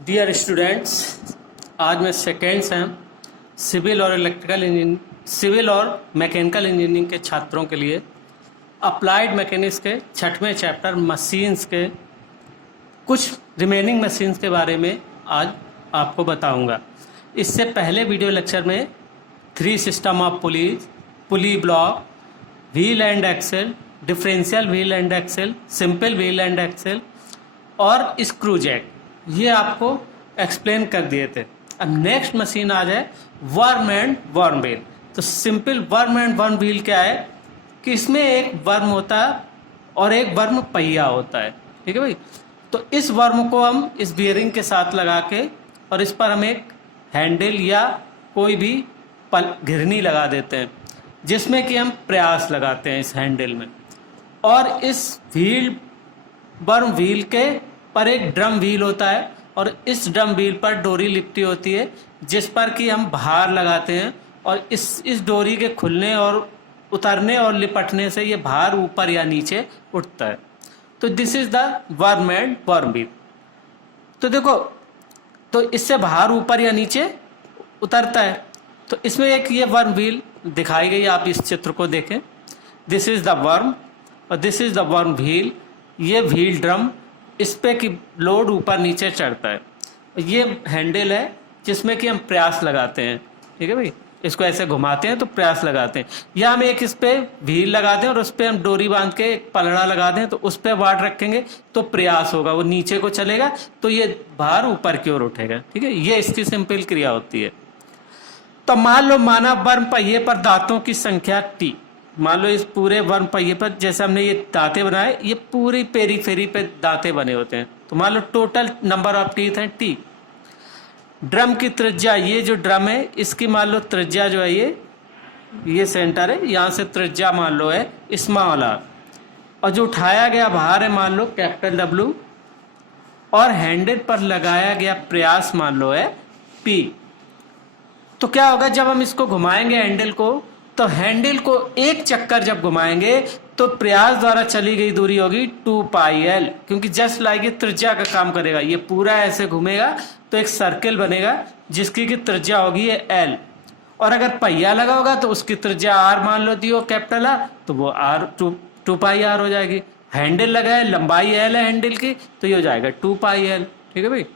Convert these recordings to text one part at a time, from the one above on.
Dear students, आज मैं second same civil और मैकेनिकल इंजीनियरिंग के छात्रों के लिए अप्लाइड मैकेनिक्स के छठवें चैप्टर मशीन्स के कुछ रिमेनिंग मशीन्स के बारे में आज आपको बताऊंगा। इससे पहले वीडियो लेक्चर में 3 system of pulley block, wheel and axle, differential wheel and axle, simple wheel and axle और स्क्रू जैक, ये आपको एक्सप्लेन कर दिए थे। अब नेक्स्ट मशीन आ जाए वर्म एंड वर्म व्हील। तो simple worm and worm wheel क्या है कि इसमें एक वर्म होता है और एक वर्म पहिया होता है। ठीक है भाई। तो इस वर्म को हम इस बियरिंग के साथ लगा के और इस पर हम एक हैंडल या कोई भी घिरनी लगा देते हैं, जिसमें कि हम प्रयास लगाते हैं इस हैंडल में। और इस वर्म व्हील के पर एक ड्रम व्हील होता है और इस ड्रम व्हील पर डोरी लिपटी होती है, जिस पर कि हम भार लगाते हैं और इस डोरी के खुलने और उतरने और लिपटने से ये भार ऊपर या नीचे उठता है। तो this is the worm and worm wheel. तो देखो, तो इससे भार ऊपर या नीचे उतरता है। तो इसमें एक ये वर्म व्हील दिखाई गई, आप इस चित्र को देखें। दिस इज द वर्म और this is the worm wheel. ये व्हील ड्रम, इस पे की लोड ऊपर नीचे चढ़ता है। ये हैंडल है जिसमें कि हम प्रयास लगाते हैं। ठीक है भाई। इसको ऐसे घुमाते हैं तो प्रयास लगाते हैं, या हम एक इस पे व्हील लगाते हैं और उस पे हम डोरी बांध के एक पलड़ा लगा दें तो उस पे वाट रखेंगे तो प्रयास होगा, वो नीचे को चलेगा तो ये भार ऊपर की ओर उठेगा। ठीक है, ये इसकी सिंपल क्रिया होती है। तो मान लो मानव वर्म पहिए पर दांतों की संख्या T। मान लो इस पूरे वर्म पहिए पर जैसे हमने ये दांते बनाए, ये पूरी पेरीफेरी पे दांते बने होते हैं। तो मान लो टोटल नंबर ऑफ टीथ है T। ड्रम की त्रिज्या, ये जो ड्रम है इसकी मान लो त्रिज्या जो है ये सेंटर है, यहाँ से त्रिज्या मान लो है स्मॉल r, और जो उठाया गया भार है मान लो कैपिटल W, और हैंडल पर लगाया गया प्रयास मान लो है P। तो क्या होगा, जब हम इसको घुमाएंगे हैंडल को, तो हैंडल को एक चक्कर जब घुमाएंगे तो प्रयास द्वारा चली गई दूरी होगी 2πl, क्योंकि जस्ट लाइक ये त्रिज्या का काम करेगा। ये पूरा ऐसे घूमेगा तो एक सर्किल बनेगा जिसकी की त्रिज्या होगी ये l, और अगर पहिया लगा होगा तो उसकी त्रिज्या r मान लो दी हो कैपिटल R, तो वो r 2πr हो जाएगी। हैंडल लगा है, लंबाई l है हैंडल की, तो ये हो जाएगा 2πl। ठीक है भाई।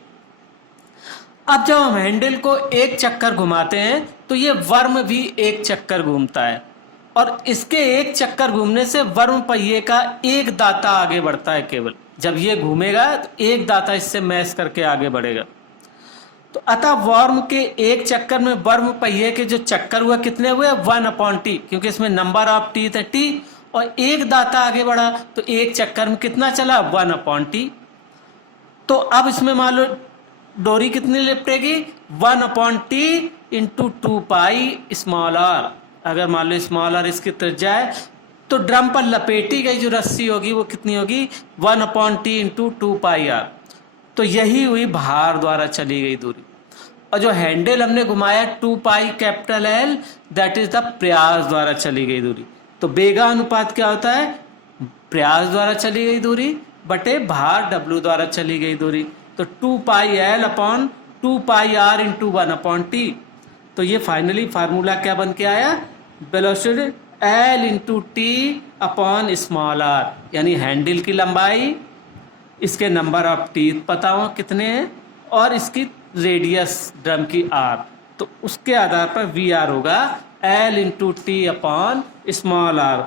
अब जब हम हैंडल को एक चक्कर घुमाते हैं तो ये वर्म भी एक चक्कर घूमता है, और इसके एक चक्कर घूमने से वर्म पहिए का एक दांता आगे बढ़ता है। केवल जब ये घूमेगा तो एक दांता इससे मैश करके आगे बढ़ेगा। तो अतः वर्म के एक चक्कर में वर्म पहिए के जो चक्कर हुए कितने हुए 1/T, क्योंकि इसमें नंबर ऑफ टीथ है T, और एक दांता आगे बढ़ा तो एक चक्कर में कितना चला 1/T। तो अब इसमें मान लो डोरी कितनी लिपटेगी 1/T इंटू 2π स्मॉल r। अगर मान लो स्मॉल r इसकी त्रिज्या है तो ड्रम पर लपेटी गई जो रस्सी होगी वो कितनी होगी 1/T इंटू 2πr। तो यही हुई भार द्वारा चली गई दूरी। और जो हैंडल हमने घुमाया 2π capital L, that is the प्रयास द्वारा चली गई दूरी। तो बेगा अनुपात क्या होता है, प्रयास द्वारा चली गई दूरी बटे भार W द्वारा चली गई दूरी। तो 2πl upon 2πr into 1/T। तो ये फाइनली फार्मूला क्या बन के आया, velocity L into T upon small r, यानी हैंडल की लंबाई, इसके नंबर ऑफ टीथ पता हो कितने हैं, और इसकी रेडियस ड्रम की r। तो उसके आधार पर VR होगा L into T upon small r।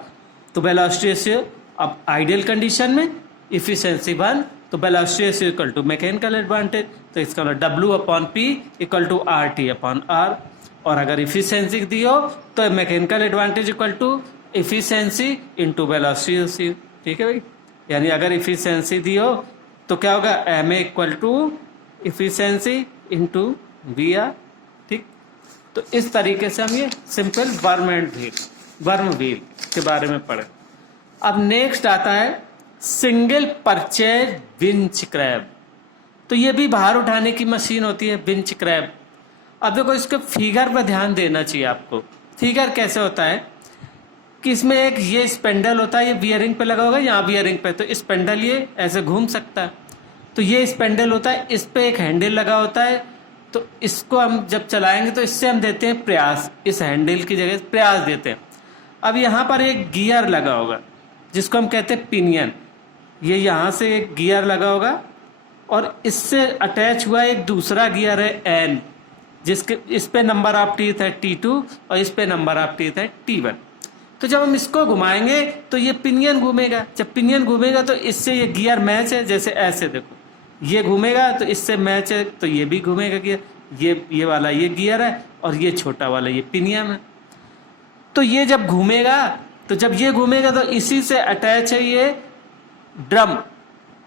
तो वेलोसिटी से अब आइडियल कंडीशन में इफिशिएंसी 1, तो velocity equal to mechanical advantage, तो इसका W/P equal to RT upon R। और अगर इफिशिएंसी दी हो तो mechanical advantage equal to efficiency into velocity. ठीक है भाई। यानी अगर इफिशिएंसी दी हो तो क्या होगा MA equal to efficiency into VR। ठीक। तो इस तरीके से हम ये सिंपल वर्म व्हील के बारे में पढ़े। अब नेक्स्ट आता है सिंगल परचेज विंच क्रैब। तो ये भी भार उठाने की मशीन होती है, विंच क्रैब। अब देखो, इसके फिगर पर ध्यान देना चाहिए आपको। फिगर कैसे होता है कि इसमें एक ये स्पेंडल होता है, ये बियरिंग पे लगा होगा, यहाँ बियरिंग पे, तो स्पेंडल ये ऐसे घूम सकता है। तो ये स्पेंडल होता है, इस पे एक हैंडल लगा होता है, तो इसको हम जब चलाएंगे तो इससे हम देते हैं प्रयास, इस हैंडल की जगह प्रयास देते हैं। अब यहाँ पर एक गियर लगा होगा जिसको हम कहते हैं पिनियन, ये यहाँ से एक गियर लगा होगा और इससे अटैच हुआ एक दूसरा गियर है एन, जिसके इस पे नंबर ऑफ टीथ है T2 और इस पे नंबर ऑफ टीथ है T1। तो जब हम इसको घुमाएंगे तो ये पिनियन घूमेगा, जब पिनियन घूमेगा तो इससे ये गियर मैच है, जैसे ऐसे देखो ये घूमेगा तो इससे मैच है, तो ये भी घूमेगा गियर, ये वाला ये गियर है और ये छोटा वाला ये पिनियन है। तो ये जब घूमेगा, तो जब ये घूमेगा तो इसी से अटैच है ये ड्रम,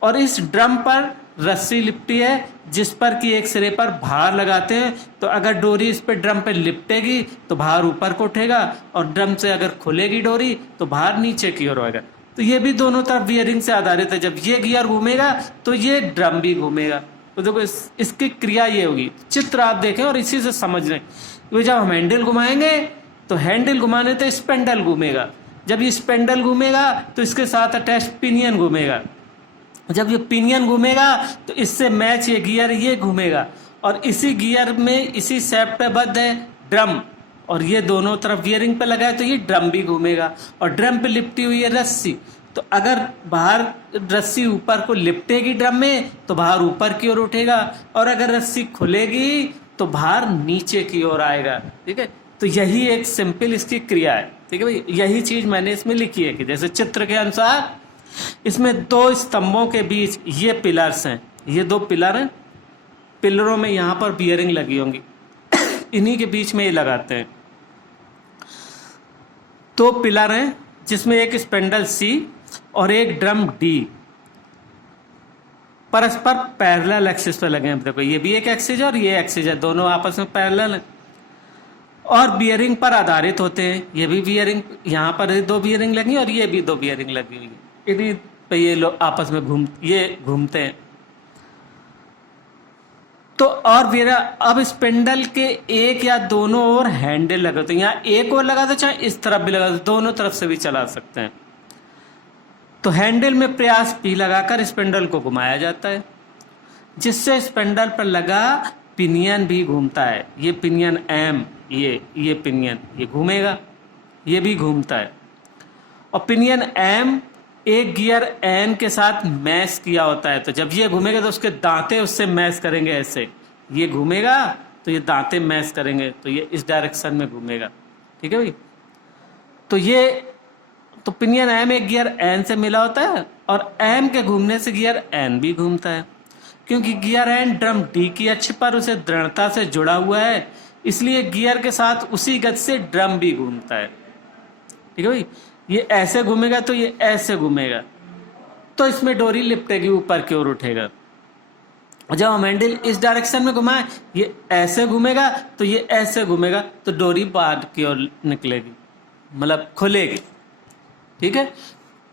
और इस ड्रम पर रस्सी लिपटी है जिस पर कि एक सिरे पर भार लगाते हैं। तो अगर डोरी इस पे ड्रम पे लिपटेगी तो भार ऊपर को उठेगा, और ड्रम से अगर खुलेगी डोरी तो भार नीचे की ओर होगा। तो ये भी दोनों तरफ बियरिंग से आधारित है, जब ये गियर घूमेगा तो ये ड्रम भी घूमेगा। तो देखो इसकी क्रिया ये होगी, चित्र आप देखें और इसी से समझ लें। तो जब हम हैंडल घुमाएंगे तो हैंडल घुमाने तो स्पेंडल घूमेगा, जब ये स्पेंडल घूमेगा तो इसके साथ अटैच पिनियन घूमेगा, जब ये पिनियन घूमेगा तो इससे मैच ये गियर ये घूमेगा, और इसी गियर में इसी शेप पे बद्ध है ड्रम, और ये दोनों तरफ बियरिंग पे लगा है तो ये ड्रम भी घूमेगा, और ड्रम पे लिपटी हुई है रस्सी। तो अगर बाहर रस्सी ऊपर को लिपटेगी ड्रम में तो बाहर ऊपर की ओर उठेगा, और अगर रस्सी खुलेगी तो बाहर नीचे की ओर आएगा। ठीक है, तो यही एक सिंपल इसकी क्रिया है। ठीक है भाई, यही चीज मैंने इसमें लिखी है कि जैसे चित्र के अनुसार इसमें दो स्तंभों के बीच ये पिलर्स हैं, ये दो पिलर हैं, पिलरों में यहां पर बियरिंग लगी होंगी, इन्हीं के बीच में ये लगाते हैं। दो पिलर हैं जिसमें एक स्पेंडल C और एक ड्रम D परस्पर पैरेलल एक्सिस पे लगे हैं। देखो ये भी एक एक्सिस है और ये एक्सिस है, दोनों आपस में पैरेलल हैं और बियरिंग पर आधारित होते हैं। ये भी बियरिंग, यहाँ पर दो बियरिंग लगी और ये भी दो बियरिंग लगी हुई है, इन्हीं पे ये लोग आपस में घूमते हैं। तो और मेरा अब स्पेंडल के एक या दोनों ओर हैंडल लगा, तो यहाँ एक ओर लगा दो चाहे इस तरफ भी लगा दो, दोनों तरफ से भी चला सकते हैं। तो हैंडल में प्रयास P लगाकर स्पेंडल को घुमाया जाता है, जिससे स्पेंडल पर लगा पिनियन भी घूमता है। ये पिनियन M, ये पिनियन ये घूमेगा, ये भी घूमता है। और पिनियन M एक गियर N के साथ मैश किया होता है, तो जब ये घूमेगा तो उसके दांते उससे मैश करेंगे, ऐसे ये घूमेगा तो ये दांते मैश करेंगे, तो ये इस डायरेक्शन में घूमेगा। ठीक है भाई, तो पिनियन M एक गियर N से मिला होता है और M के घूमने से गियर N भी घूमता है। क्योंकि गियर N ड्रम D की अक्ष पर उसे दृढ़ता से जुड़ा हुआ है, इसलिए गियर के साथ उसी गति से ड्रम भी घूमता है। ठीक है भाई, ये ऐसे घूमेगा तो ये ऐसे घूमेगा, तो इसमें डोरी लिपटेगी, ऊपर की ओर उठेगा। जब हम हैंडल इस डायरेक्शन में घुमाएं, ये ऐसे घूमेगा तो ये ऐसे घूमेगा, तो डोरी बाहर की ओर निकलेगी, मतलब खुलेगी। ठीक है,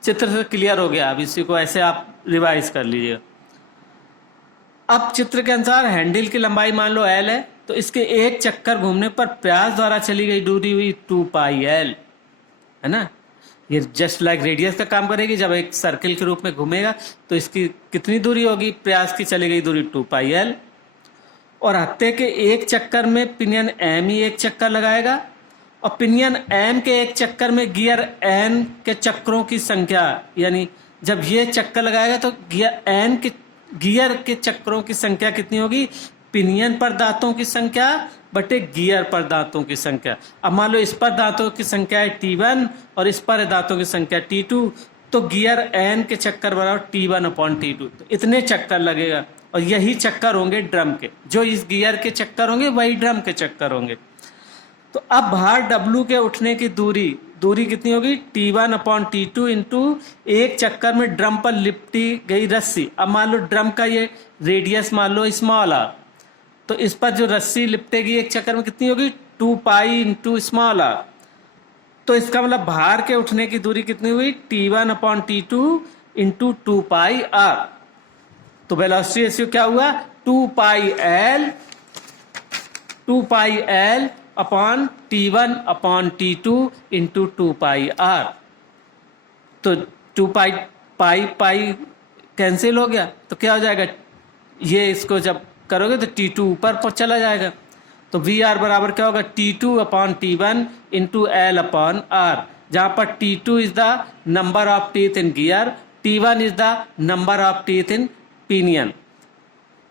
चित्र से क्लियर हो गया। अब इसी को ऐसे आप रिवाइज कर लीजिएगा। अब चित्र के अनुसार हैंडल की लंबाई मान लो L है, तो इसके एक चक्कर घूमने पर प्रयास द्वारा चली गई दूरी हुई 2πL, है ना। ये जस्ट लाइक रेडियस का काम करेगी। जब एक सर्किल के रूप में घूमेगा तो इसकी कितनी दूरी होगी, प्रयास की चली गई दूरी 2πL। और हत्थे के एक चक्कर में पिनियन M ही एक चक्कर लगाएगा, और पिनियन M के एक चक्कर में गियर N के चक्रों की संख्या, यानी जब ये चक्कर लगाएगा तो गियर के चक्रों की संख्या कितनी होगी, पिनियन पर दांतों की संख्या बटे गियर पर दांतों की संख्या। अब मान लो इस पर दांतों की संख्या है T1 और इस पर दांतों की संख्या T2, तो गियर N के चक्कर बराबर T1/T2, तो इतने चक्कर लगेगा। और यही चक्कर होंगे ड्रम के, जो इस गियर के चक्कर होंगे वही ड्रम के चक्कर होंगे। तो अब भार W के उठने की दूरी कितनी होगी, T1/T2 इंटू एक चक्कर में ड्रम पर लिपटी गई रस्सी। अब मान लो ड्रम का ये रेडियस मान लो स्मॉल r, तो इस पर जो रस्सी लिपटेगी एक चक्कर में कितनी होगी, 2π इंटू स्मॉल r। तो इसका मतलब भार के उठने की दूरी कितनी हुई, T1/T2 इंटू 2πr। तो वेलोसिटी रेशियो क्या हुआ, 2πL upon T1/T2 into 2πr। तो 2π पाई कैंसिल हो गया, तो क्या हो जाएगा, ये इसको जब करोगे तो T2 ऊपर चला जाएगा। तो VR बराबर क्या होगा, T2 upon T1 into L upon R, जहाँ पर T2 is the number of teeth in gear, T1 is the number of teeth in pinion.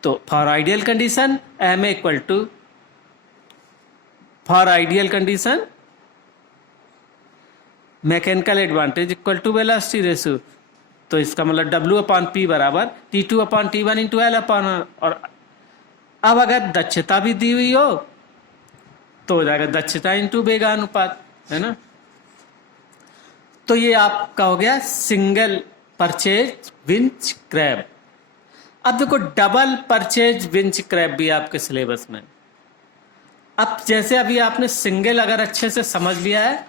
तो for ideal condition M equal to, for ideal condition mechanical advantage equal to velocity ratio, तो इसका मतलब W upon P बराबर T2 upon T1 into L upon. और अब अगर दक्षता भी दी हुई हो तो हो जाएगा दक्षता इंटू वेगानुपात, है ना। तो ये आपका हो गया सिंगल परचेज विंच क्रैब। अब देखो डबल परचेज विंच क्रैब भी आपके सिलेबस में। अब जैसे अभी आपने सिंगल अगर अच्छे से समझ लिया है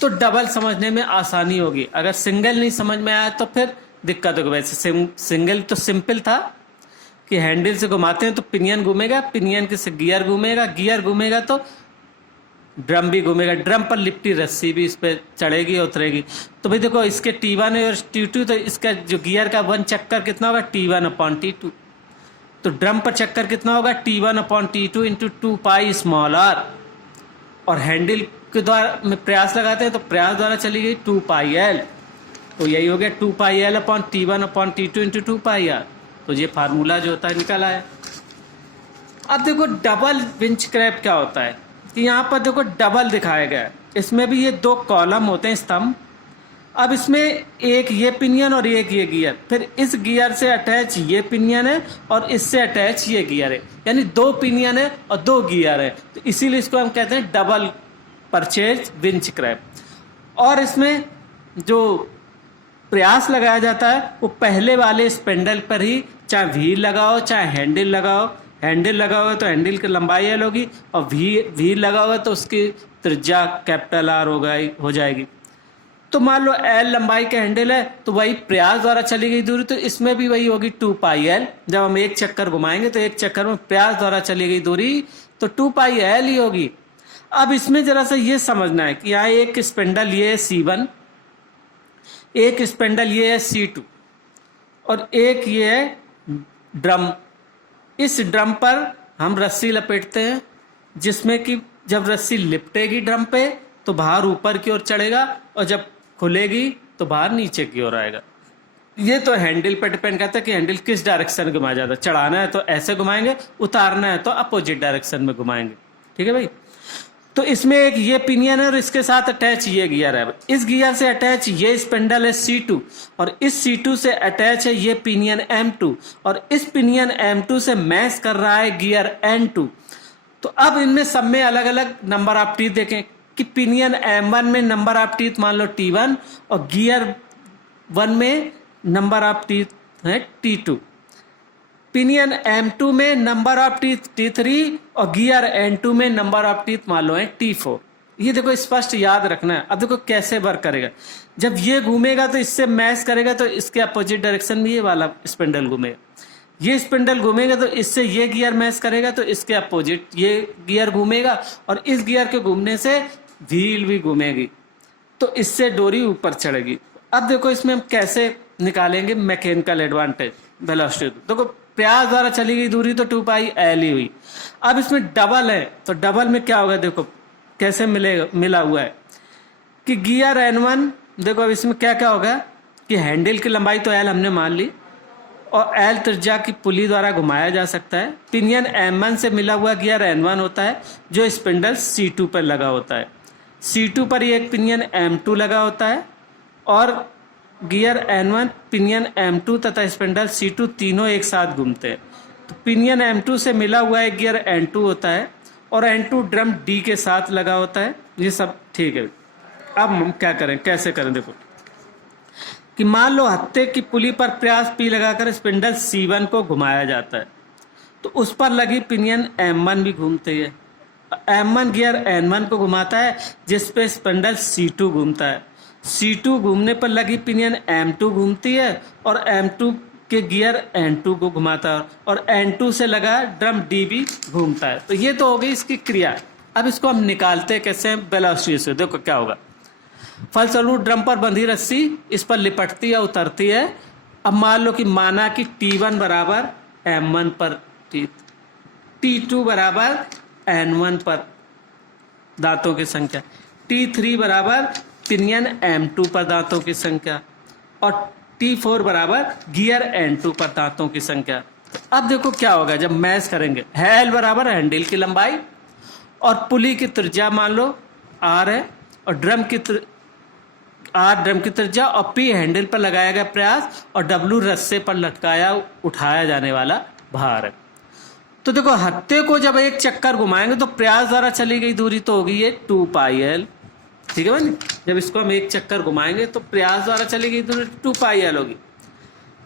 तो डबल समझने में आसानी होगी, अगर सिंगल नहीं समझ में आया तो फिर दिक्कत होगी। वैसे सिंगल तो सिंपल था कि हैंडल से घुमाते हैं तो पिनियन घूमेगा, पिनियन से गियर घूमेगा, गियर घूमेगा तो ड्रम भी घूमेगा, ड्रम पर लिपटी रस्सी भी इस पर चढ़ेगी और उतरेगी। तो भाई देखो इसके T1 और T2, तो इसका जो गियर का 1 चक्कर कितना होगा, T1 अपॉन T2। तो ड्रम पर चक्कर कितना होगा, T1 upon T2 into 2 pi small r. और हैंडल के द्वारा में प्रयास लगाते हैं तो प्रयास द्वारा चली गई 2 पाई एल, तो यही हो गया 2 pi L upon T1 upon T2 into 2 pi R. तो ये फार्मूला जो होता है निकल आया। अब देखो डबल विंच क्रैब क्या होता है कि यहाँ पर देखो डबल दिखाया गया है, इसमें भी ये 2 कॉलम होते हैं स्तंभ। अब इसमें एक ये पिनियन और एक ये गियर, फिर इस गियर से अटैच ये पिनियन है और इससे अटैच ये गियर है, यानी 2 पिनियन है और 2 गियर है। तो इसीलिए इसको हम कहते हैं डबल परचेज विंच क्रैब। और इसमें जो प्रयास लगाया जाता है वो पहले वाले स्पेंडल पर ही, चाहे व्हील लगाओ चाहे हैंडल लगाओ। हैंडल लगाओगे तो हैंडल की लंबाई एल होगी और व्हील लगाओगे तो उसकी त्रिज्या कैपिटल आर हो जाएगी। तो मान लो एल लंबाई का हैंडल है तो वही प्रयास द्वारा चली गई दूरी, तो इसमें भी वही होगी 2 पाई एल। जब हम एक चक्कर घुमाएंगे तो एक चक्कर में प्रयास द्वारा चली गई दूरी तो 2 पाई एल ही होगी। अब इसमें जरा सा ये समझना है कि यहाँ एक स्पेंडल ये है C1, एक स्पेंडल ये है C2 और एक ये है ड्रम। इस ड्रम पर हम रस्सी लपेटते हैं, जिसमें कि जब रस्सी लिपटेगी ड्रम पे तो बाहर ऊपर की ओर चढ़ेगा और जब खुलेगी तो बाहर नीचे की ओर आएगा। ये तो हैंडल पे डिपेंड करता है कि हैंडल किस डायरेक्शन में घुमाया जाता है। चढ़ाना है तो ऐसे घुमाएंगे, उतारना है तो अपोजिट डायरेक्शन में घुमाएंगे। ठीक है भाई। तो इसमें एक ये पिनियन है और इसके साथ अटैच ये गियर है। इस गियर से अटैच ये स्पेंडल है C2 और इस C2 से अटैच है ये पिनियन M2 और इस पिनियन M2 से मैच कर रहा है गियर N2। तो अब इनमें सब में अलग अलग नंबर ऑफ टीथ देखें कि पिनियन M1 में नंबर ऑफ टीथ मान लो T1 और गियर 1 में नंबर ऑफ टीथ है T2। पिनियन M2 में नंबर ऑफ टीथ T3 और गियर N2 में नंबर ऑफ टीथ मान लो है T4। ये देखो स्पष्ट याद रखना है। अब देखो कैसे वर्क करेगा, जब ये घूमेगा तो इससे मैच करेगा तो इसके अपोजिट डायरेक्शन में ये वाला स्पिंडल घूमेगा, ये स्पिंडल घूमेगा तो इससे ये गियर मैच करेगा तो इसके अपोजिट ये गियर घूमेगा और इस गियर के घूमने से व्हील भी घूमेगी तो इससे डोरी ऊपर चढ़ेगी। अब देखो इसमें हम कैसे निकालेंगे मैकेनिकल एडवांटेज वेलोसिटी। देखो प्रयास द्वारा चली गई दूरी तो 2 पाई एल ही हुई। अब इसमें डबल है तो डबल में क्या होगा, देखो कैसे मिला हुआ है कि गियर N1, देखो अब इसमें क्या क्या होगा कि हैंडल की लंबाई तो एल हमने मान ली और एल त्रिज्या की पुली द्वारा घुमाया जा सकता है। पिनियन M1 से मिला हुआ गियर N1 होता है जो स्पिंडल C2 पर लगा होता है। C2 पर एक पिनियन M2 लगा होता है और गियर N1, पिनियन M2 तथा स्पिंडल C2 तीनों एक साथ घूमते हैं। तो पिनियन M2 से मिला हुआ एक गियर N2 होता है और N2 ड्रम D के साथ लगा होता है। ये सब ठीक है। अब हम क्या करें, कैसे करें, देखो कि मान लो हत्थे की पुली पर प्रयास P लगाकर स्पिंडल C1 को घुमाया जाता है तो उस पर लगी पिनियन M1 भी घूमती है। M1 गियर N1 को घुमाता है जिस पे स्पिंडल C2 घूमता है। C2 घूमने पर लगी पिनियन M2 घूमती है और M2 के गियर N2 को घुमाता है और N2 से लगा ड्रम D भी घूमता है। तो ये तो हो गई इसकी क्रिया। अब इसको हम निकालते हैं कैसे, वेलोसिटी से। देखो क्या होगा, फलस्वरूप ड्रम पर बंधी रस्सी इस पर लिपटती है, उतरती है। अब मान लो कि माना कि T1 बराबर M1 पर T2 बराबर N1 पर दांतों की संख्या, T3 बराबर पिनियन M2 पर दांतों की संख्या और T4 बराबर गियर N2 पर दांतों की संख्या। अब देखो क्या होगा जब मैच करेंगे। L बराबर हैंडल की लंबाई और पुली की त्रिज्या मान लो R है और ड्रम की त्रिज्या और P हैंडल पर लगाया गया प्रयास और W रस्से पर लटकाया उठाया जाने वाला भार है। तो देखो हत्थे को जब एक चक्कर घुमाएंगे तो प्रयास द्वारा चली गई दूरी तो होगी ये 2πl, ठीक है भाई। जब इसको हम एक चक्कर घुमाएंगे तो प्रयास द्वारा चली गई दूरी 2πl होगी।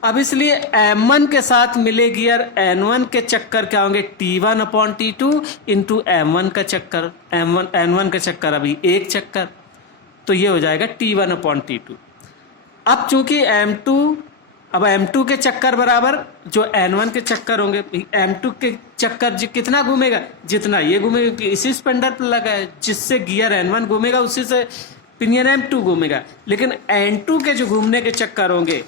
अब इसलिए M1 के साथ मिले गियर N1 के चक्कर क्या होंगे, T1/T2 इंटू M1 का चक्कर, N1 का चक्कर अभी एक चक्कर, तो ये हो जाएगा T1/T2। अब चूंकि M2 के चक्कर बराबर जो N1 के चक्कर होंगे, M2 के चक्कर कितना घूमेगा, जितना ये घूमेगा, क्योंकि इसी स्पेंडर पर लगा है, जिससे गियर N1 घूमेगा उसी से पिनियन M2 घूमेगा। लेकिन N2 के जो घूमने के चक्कर होंगे,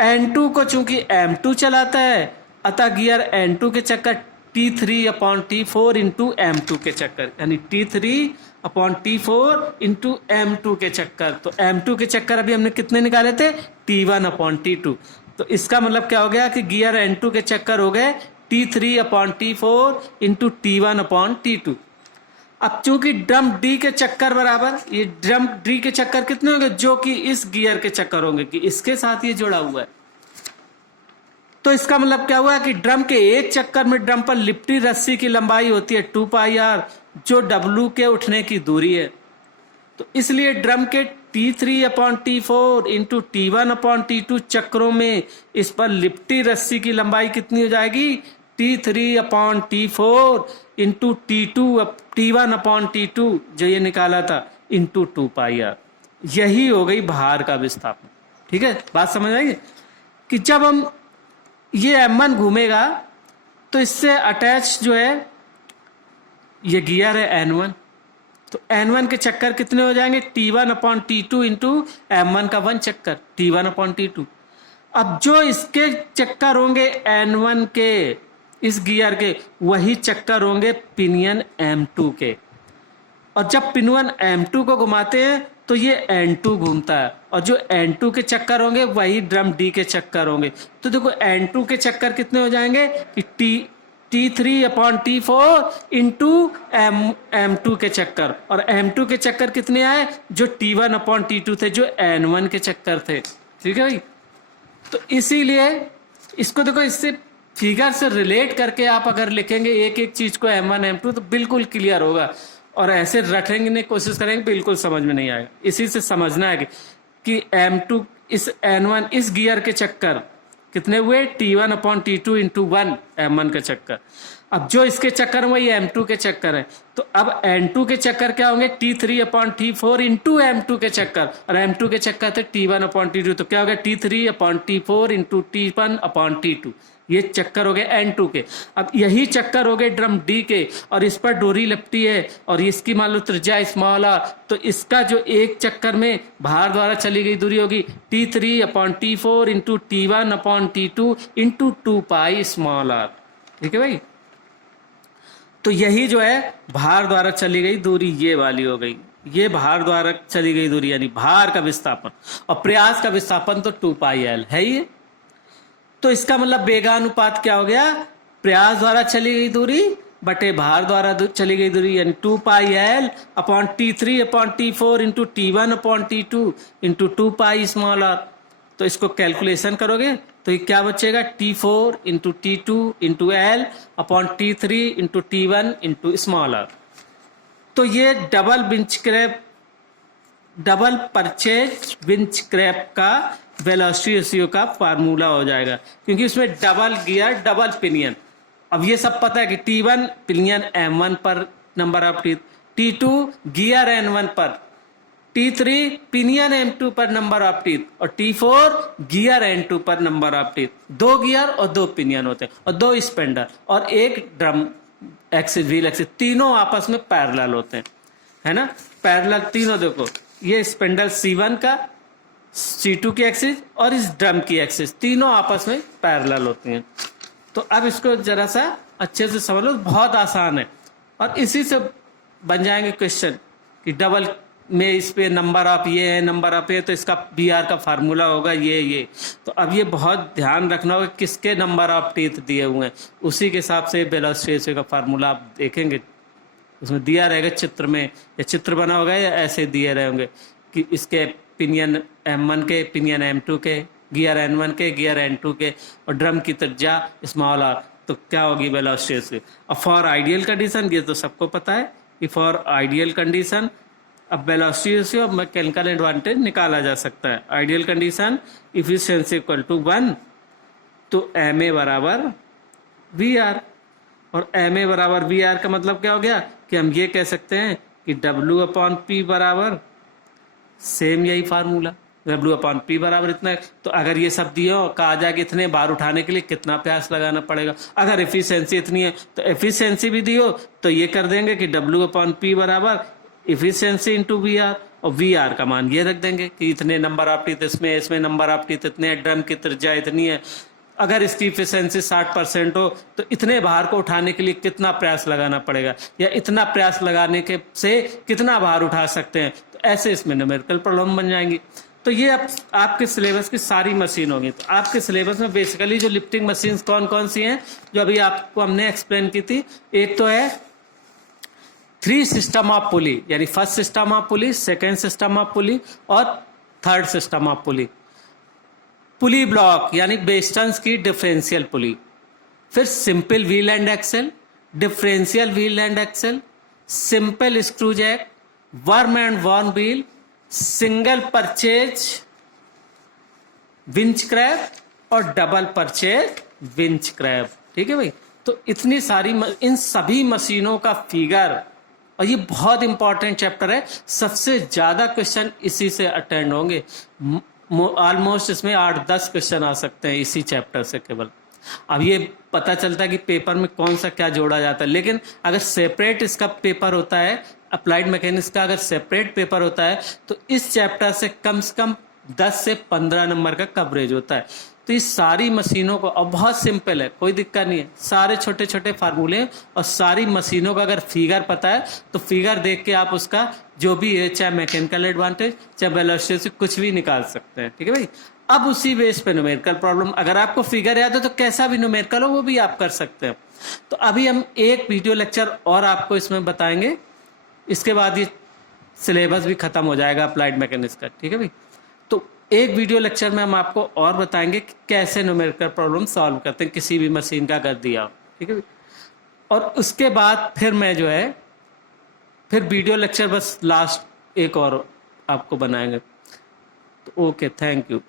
N2 को चूंकि M2 चलाता है अतः गियर N2 के चक्कर T3/T4 इंटू M2 के चक्कर, यानी T3/T4 इंटू M2 के चक्कर। तो M2 के चक्कर अभी हमने कितने निकाले थे, T1/T2। तो इसका मतलब क्या हो गया कि गियर N2 के चक्कर हो गए T3/T4 इंटू T1/T2। अब चूंकि ड्रम D के चक्कर बराबर, ये ड्रम D के चक्कर कितने होंगे, जो कि इस गियर के चक्कर होंगे, कि इसके साथ ये जुड़ा हुआ है। तो इसका मतलब क्या हुआ कि ड्रम के एक चक्कर में ड्रम पर लिपटी रस्सी की लंबाई होती है 2πr, जो W के उठने की दूरी है। तो इसलिए ड्रम के T3/T4 इंटू T1/T2 चक्रों में इस पर लिपटी रस्सी की लंबाई कितनी हो जाएगी, T3/T4 इंटू T1/T2 जो ये निकाला था इंटू 2πr। यही हो गई भार का विस्थापन। ठीक है, बात समझ आई कि जब हम ये M1 घूमेगा तो इससे अटैच जो है ये गियर है N1, तो N1 के चक्कर कितने हो जाएंगे, T1/T2 इंटू M1 का 1 चक्कर, T1/T2। अब जो इसके चक्कर होंगे N1 के, इस गियर के, वही चक्कर होंगे पिनियन M2 के। और जब पिनियन M2 को घुमाते हैं तो ये N2 घूमता है और जो N2 के चक्कर होंगे वही ड्रम D के चक्कर होंगे। तो देखो N2 के चक्कर कितने हो जाएंगे कि T3/T4 इंटू M2 के चक्कर, और M2 के चक्कर कितने आए, जो T1/T2 थे, जो N1 के चक्कर थे। ठीक है भाई, तो इसीलिए इसको देखो, इससे फिगर से रिलेट करके आप अगर लिखेंगे एक एक चीज को M1 M2 तो बिल्कुल क्लियर होगा, और ऐसे रटने की कोशिश करेंगे बिल्कुल समझ में नहीं आएगा। इसी से समझना है कि M2 इस N1 इस गियर के चक्कर कितने हुए, T1/T2 इंटू 1 M1 का चक्कर। अब जो इसके चक्कर वही M2 के चक्कर है, तो अब N2 के चक्कर क्या होंगे, T3/T4 इंटू M2 के चक्कर, और M2 के चक्कर थे T1/T2, तो क्या हो गया T3/T4 इंटू T1/T2। ये चक्कर हो गए N2 के। अब यही चक्कर हो गए ड्रम D के, और इस पर डोरी लपटी है और इसकी मान लो त्रिज्या स्मॉल r, तो इसका जो एक चक्कर में भार द्वारा चली गई दूरी होगी T3/T4 into T1/T2 into 2π small r। ठीक है भाई, तो यही जो है भार द्वारा चली गई दूरी ये वाली हो गई, ये भार द्वारा चली गई दूरी यानी भार का विस्थापन, और प्रयास का विस्थापन तो 2πl है ही। तो इसका मतलब वेगानुपात क्या हो गया, प्रयास द्वारा चली गई दूरी बटे भार द्वारा चली गई दूरी, यानी 2πl/T3/T4 into T1/T2 into 2π small r। तो इसको कैलकुलेशन करोगे तो ये क्या बचेगा, T4 into T2 into L/T3 into T1 into small r। तो ये डबल परचेज विंच क्रैप का वेलोसिटी रेशियो का फार्मूला हो जाएगा, क्योंकि उसमें डबल गियर डबल पिनियन। अब ये सब पता है कि T1 पिनियन M1 पर number of teeth, T2 gear N1 पर, T3 पिनियन M2 पर नंबर ऑफ टीथ, और T4 गियर N2 पर नंबर ऑफ टीथ। 2 गियर और 2 पिनियन होते हैं, और 2 स्पेंडर और एक ड्रम एक्सिस, व्हील एक्सिस, तीनों आपस में पैरेलल होते हैं, है ना, पैरेलल तीनों। देखो ये स्पेंडल C1 का, C2 की एक्सिस और इस ड्रम की एक्सिस, तीनों आपस में पैरेलल होती हैं। तो अब इसको जरा सा अच्छे से समझ लो, बहुत आसान है और इसी से बन जाएंगे क्वेश्चन कि डबल में इस पे नंबर ऑफ ये है, नंबर ऑफ ये, तो इसका बी आर का फार्मूला होगा ये। तो अब ये बहुत ध्यान रखना होगा किसके नंबर ऑफ टीथ दिए हुए हैं, उसी के हिसाब से वेलोसिटी रेशियो का फार्मूला आप देखेंगे उसमें दिया रहेगा चित्र में, या चित्र बना होगा या ऐसे दिए रहेंगे कि इसके पिनियन M1 के, पिनियन M2 के, गियर N1 के, गियर N2 के, और ड्रम की त्रिज्या स्मॉल r, तो क्या होगी वेलोसिटी रेशियो। अब फॉर आइडियल कंडीशन, ये तो सबको पता है कि फॉर आइडियल कंडीशन अब वेलोसिटी रेशियो मैकेनिकल एडवांटेज निकाला जा सकता है। Ideal condition efficiency equal to 1, तो MA बराबर VR, और MA बराबर VR का मतलब क्या हो गया कि हम ये कह सकते हैं कि W/P बराबर सेम यही फार्मूला, W/P बराबर इतना है। तो अगर ये सब दिए हो, कहा जाए कि इतने बार उठाने के लिए कितना प्रयास लगाना पड़ेगा। अगर एफिशिएंसी इतनी है तो एफिशिएंसी भी दी हो तो ये कर देंगे कि W/P बराबर एफिशिएंसी इंटू VR, और VR का मान ये रख देंगे कि इतने नंबर ऑफ टीथ इसमें नंबर ऑफ टीथ इतने, ड्रम की त्रिज्या इतनी है, अगर इसकी एफिशिएंसी 60% हो तो इतने भार को उठाने के लिए कितना प्रयास लगाना पड़ेगा, या इतना प्रयास लगाने के से कितना भार उठा सकते हैं। तो ऐसे इसमें न्यूमेरिकल प्रॉब्लम बन जाएंगी। तो ये अब आपके सिलेबस की सारी मशीन होगी। तो आपके सिलेबस में बेसिकली जो लिफ्टिंग मशीन्स कौन कौन सी हैं जो अभी आपको हमने एक्सप्लेन की थी, एक तो है 3 सिस्टम ऑफ पुली, यानी first system of pulley, second system of pulley और third system of pulley. Pulley block यानी बेस्टन्स की डिफरेंशियल पुली, फिर simple wheel and axle, differential wheel and axle, simple screw jack, worm and worm wheel, single purchase winch crab और double purchase winch crab. ठीक है भाई, तो इतनी सारी इन सभी मशीनों का फिगर, और ये बहुत इंपॉर्टेंट चैप्टर है, सबसे ज्यादा क्वेश्चन इसी से अटेंड होंगे। ऑलमोस्ट इसमें 8-10 क्वेश्चन आ सकते हैं इसी चैप्टर से केवल। अब ये पता चलता है कि पेपर में कौन सा क्या जोड़ा जाता है, लेकिन अगर सेपरेट इसका पेपर होता है, अप्लाइड मैकेनिक्स का अगर सेपरेट पेपर होता है, तो इस चैप्टर से कम 10 से 15 नंबर का कवरेज होता है। तो इस सारी मशीनों को, और बहुत सिंपल है, कोई दिक्कत नहीं है, सारे छोटे छोटे फार्मूले और सारी मशीनों का अगर फिगर पता है तो फिगर देख के आप उसका जो भी है, चाहे मैकेनिकल एडवांटेज चाहे वेलोसिटी से कुछ भी निकाल सकते हैं। ठीक है भाई, अब उसी बेस पे न्यूमेरिकल प्रॉब्लम, अगर आपको फिगर याद हो तो कैसा भी न्यूमेरिकल हो वो भी आप कर सकते हैं। तो अभी हम एक वीडियो लेक्चर और आपको इसमें बताएंगे, इसके बाद ये सिलेबस भी खत्म हो जाएगा अप्लाइड मैकेनिक्स का। ठीक है भाई, तो एक वीडियो लेक्चर में हम आपको और बताएंगे कि कैसे न्यूमेरिकल प्रॉब्लम सॉल्व करते हैं किसी भी मशीन का अगर दिया हो। ठीक है भाई, और उसके बाद फिर मैं जो है फिर वीडियो लेक्चर बस लास्ट एक और आपको बनाएंगे। तो ओके, थैंक यू।